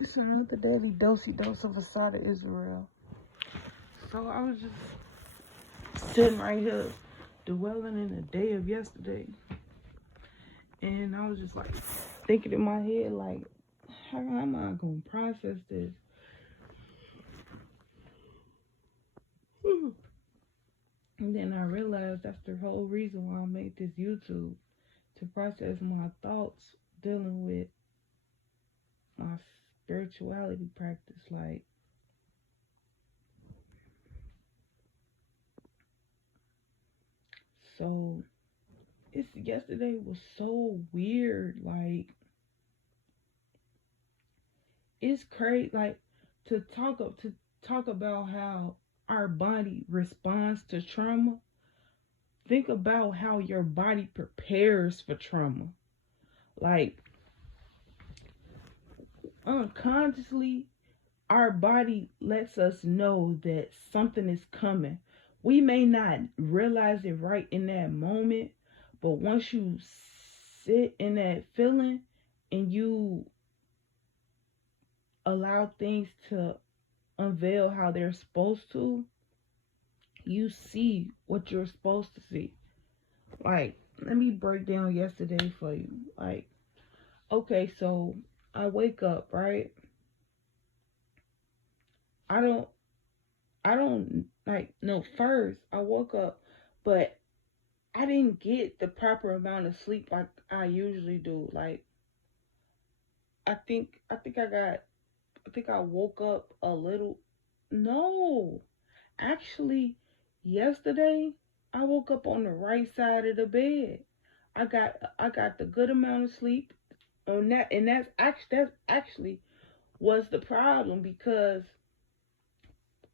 It's another daily dose of Asada Israel. So I was just sitting right here, dwelling in the day of yesterday. And I was just like thinking in my head, like, how am I going to process this? And then I realized that's the whole reason why I made this YouTube, to process my thoughts dealing with my spirituality practice. Like, so yesterday was so weird. Like, it's crazy. Like, to talk about how our body responds to trauma. Think about how your body prepares for trauma. Like, unconsciously, our body lets us know that something is coming. We may not realize it right in that moment, but once you sit in that feeling and you allow things to unveil how they're supposed to, you see what you're supposed to see. Like, let me break down yesterday for you. Like, okay, so I wake up, right? I don't like, no, first I woke up, but I didn't get the proper amount of sleep like I usually do. Like, I think I woke up a little. No, actually, yesterday I woke up on the right side of the bed. I got the good amount of sleep on that, and that's actually was the problem, because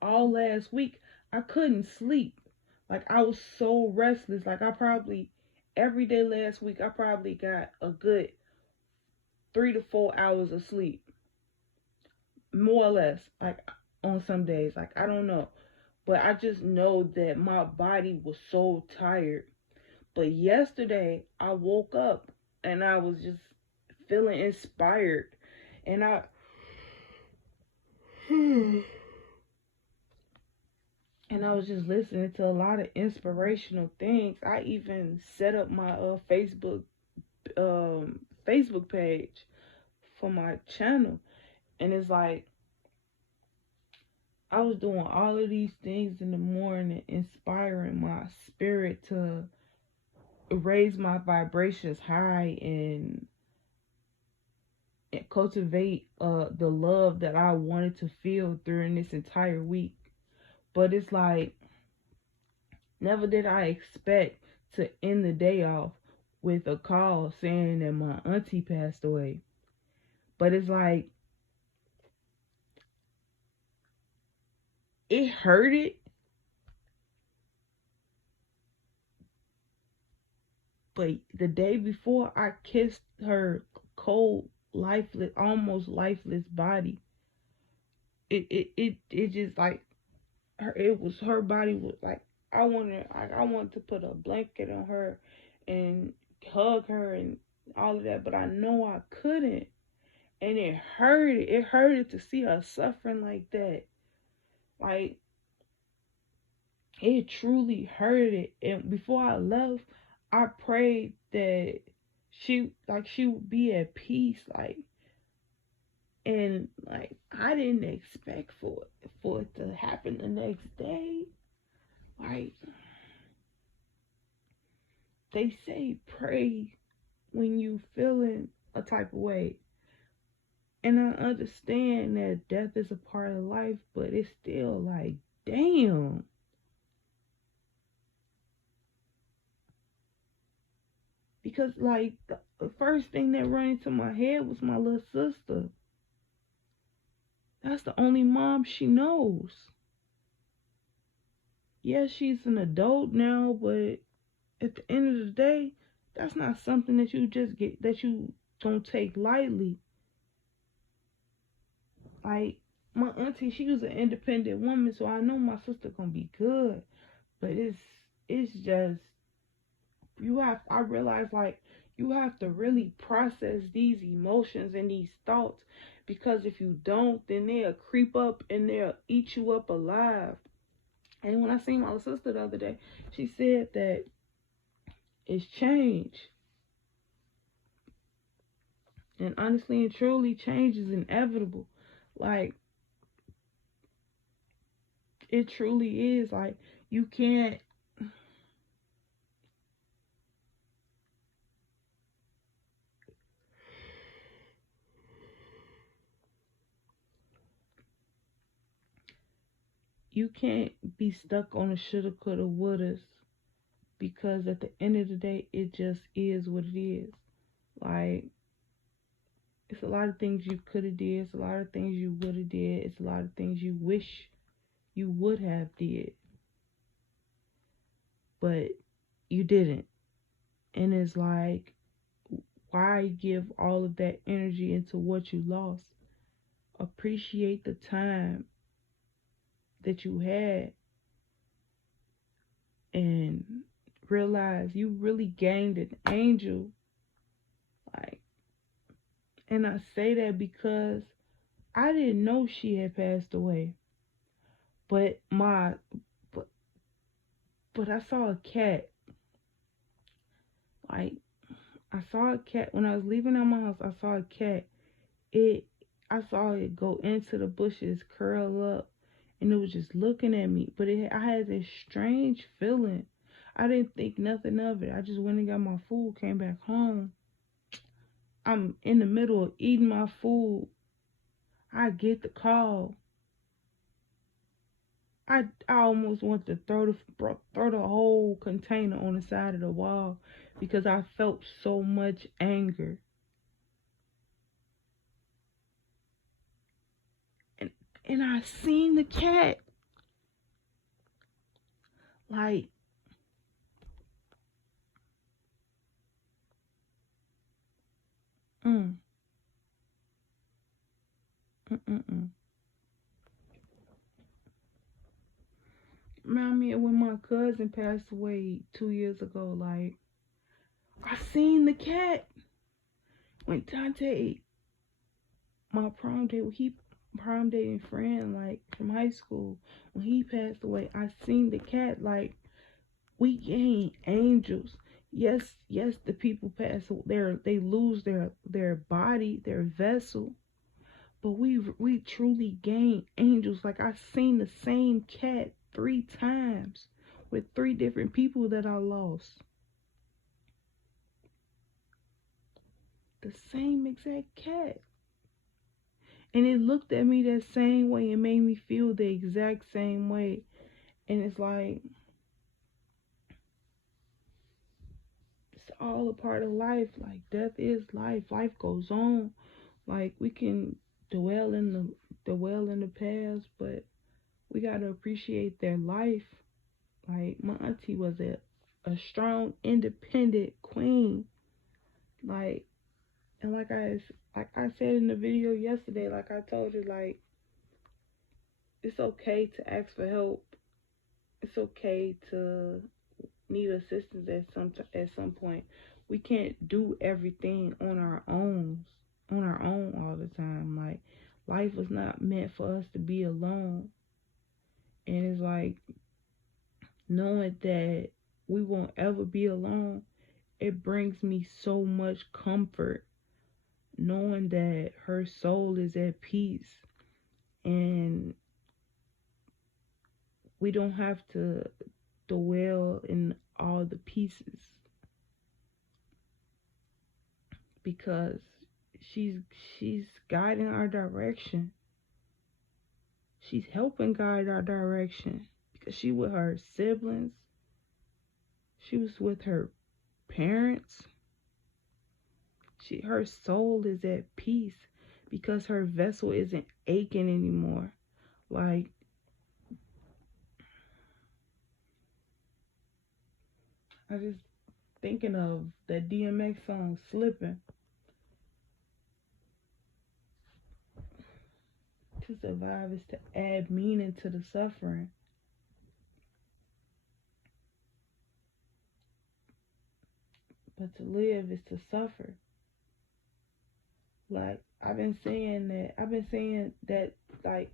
all last week I couldn't sleep. Like, I was so restless. Like, I probably every day last week I probably got a good 3 to 4 hours of sleep, more or less. Like, on some days, like, I don't know, but I just know that my body was so tired. But yesterday I woke up and I was just feeling inspired, and I and I was just listening to a lot of inspirational things. I even set up my Facebook page for my channel, and it's like I was doing all of these things in the morning, inspiring my spirit to raise my vibrations high, and cultivate the love that I wanted to feel during this entire week. But it's like, never did I expect to end the day off with a call saying that my auntie passed away. But it's like, it hurted, but the day before I kissed her cold, lifeless, almost lifeless body, it just like it was, her body was like, I wanted to put a blanket on her and hug her and all of that, but I know I couldn't. And it hurted to see her suffering like that. Like, it truly hurted. And before I left, I prayed that she would be at peace. Like, and like, I didn't expect for it to happen the next day. Like, they say pray when you feeling a type of way. And I understand that death is a part of life, but it's still like, damn. Because, like, the first thing that ran into my head was my little sister. That's the only mom she knows. Yeah, she's an adult now, but at the end of the day, that's not something that you just get, that you don't take lightly. Like, my auntie, she was an independent woman, so I know my sister gonna be good. But it's just, I realize, like, you have to really process these emotions and these thoughts, Because if you don't, then they'll creep up and they'll eat you up alive. And when I seen my sister the other day, she said that it's change. And honestly and truly, change is inevitable. Like, it truly is. Like, you can't, you can't be stuck on a shoulda, coulda, wouldas, because at the end of the day, it just is what it is. Like, it's a lot of things you coulda did. It's a lot of things you woulda did. It's a lot of things you wish you would have did, but you didn't. And it's like, why give all of that energy into what you lost? Appreciate the time that you had and realize you really gained an angel. Like, and I say that because I didn't know she had passed away. But but but I saw a cat. Like, I saw a cat when I was leaving out my house. I saw a cat. It I saw it go into the bushes, curl up, and it was just looking at me. But I had this strange feeling. I didn't think nothing of it. I just went and got my food, came back home. I'm in the middle of eating my food. I get the call. I almost want to throw the whole container on the side of the wall because I felt so much anger. And and I seen the cat. Like, mm, mm, mm, mm. Remind me of when my cousin passed away 2 years ago. Like, I seen the cat when Dante, my prom dating friend, like from high school, when he passed away, I seen the cat. Like, we gain angels. Yes, the people pass. They lose their body, their vessel. But we truly gain angels. Like, I seen the same cat 3 times with 3 different people that I lost. The same exact cat. And it looked at me that same way and made me feel the exact same way. And it's like, it's all a part of life. Like, death is life. Life goes on. Like, we can dwell in the past, but we gotta appreciate their life. Like, my auntie was a strong, independent queen. Like, and like I said in the video yesterday, like I told you, like, it's okay to ask for help. It's okay to need assistance at some point. We can't do everything on our own all the time. Like, life was not meant for us to be alone. And it's like, knowing that we won't ever be alone, it brings me so much comfort, knowing that her soul is at peace and we don't have to dwell in all the pieces, because she's she's guiding our direction. She's helping guide our direction because she with her siblings, she was with her parents. Her soul is at peace because her vessel isn't aching anymore. Like, I just thinking of that DMX song "Slipping." To survive is to add meaning to the suffering. But to live is to suffer. Like, I've been saying that, like,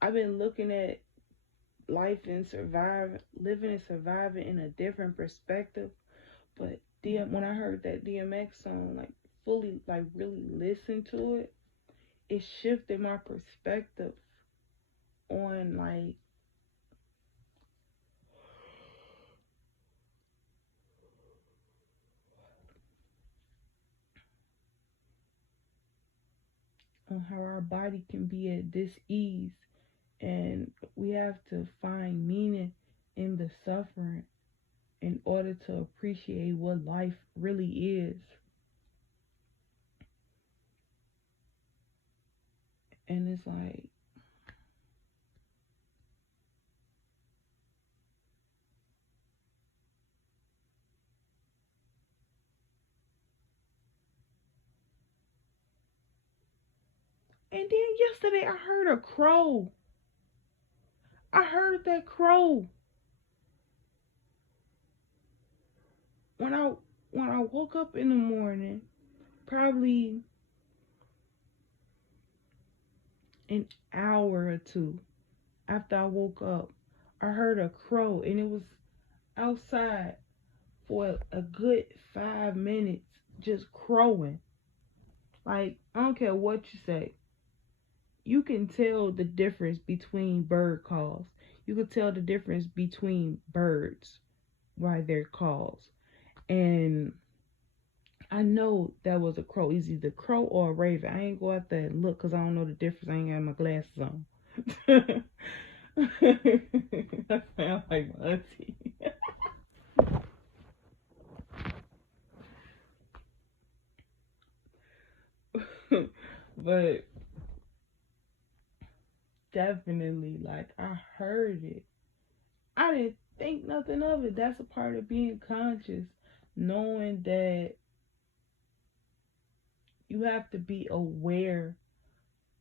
I've been looking at life and living and surviving in a different perspective. But when I heard that DMX song, like fully, like really listen to it, it shifted my perspective on like on how our body can be at dis-ease, and we have to find meaning in the suffering in order to appreciate what life really is. And it's like, and then yesterday I heard a crow. I heard that crow when I woke up in the morning, probably an hour or two after I woke up. I heard a crow, and it was outside for a good 5 minutes, just crowing. Like, I don't care what you say. You can tell the difference between bird calls. You can tell the difference between birds by their calls. And I know that was a crow. It's either crow or a raven. I ain't go out there and look because I don't know the difference. I ain't got my glasses on. I sound like my auntie. But definitely, like, I heard it. I didn't think nothing of it. That's a part of being conscious, knowing that you have to be aware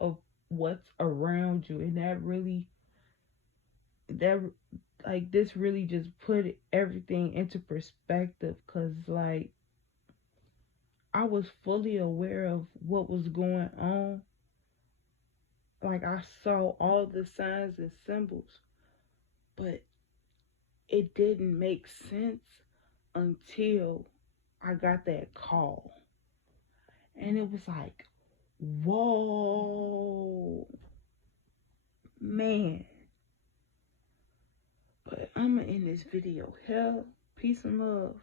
of what's around you, and that like this really just put everything into perspective, because like I was fully aware of what was going on. Like, I saw all the signs and symbols, but it didn't make sense until I got that call. And it was like, whoa, man. But I'm going to end this video. Hell, peace and love.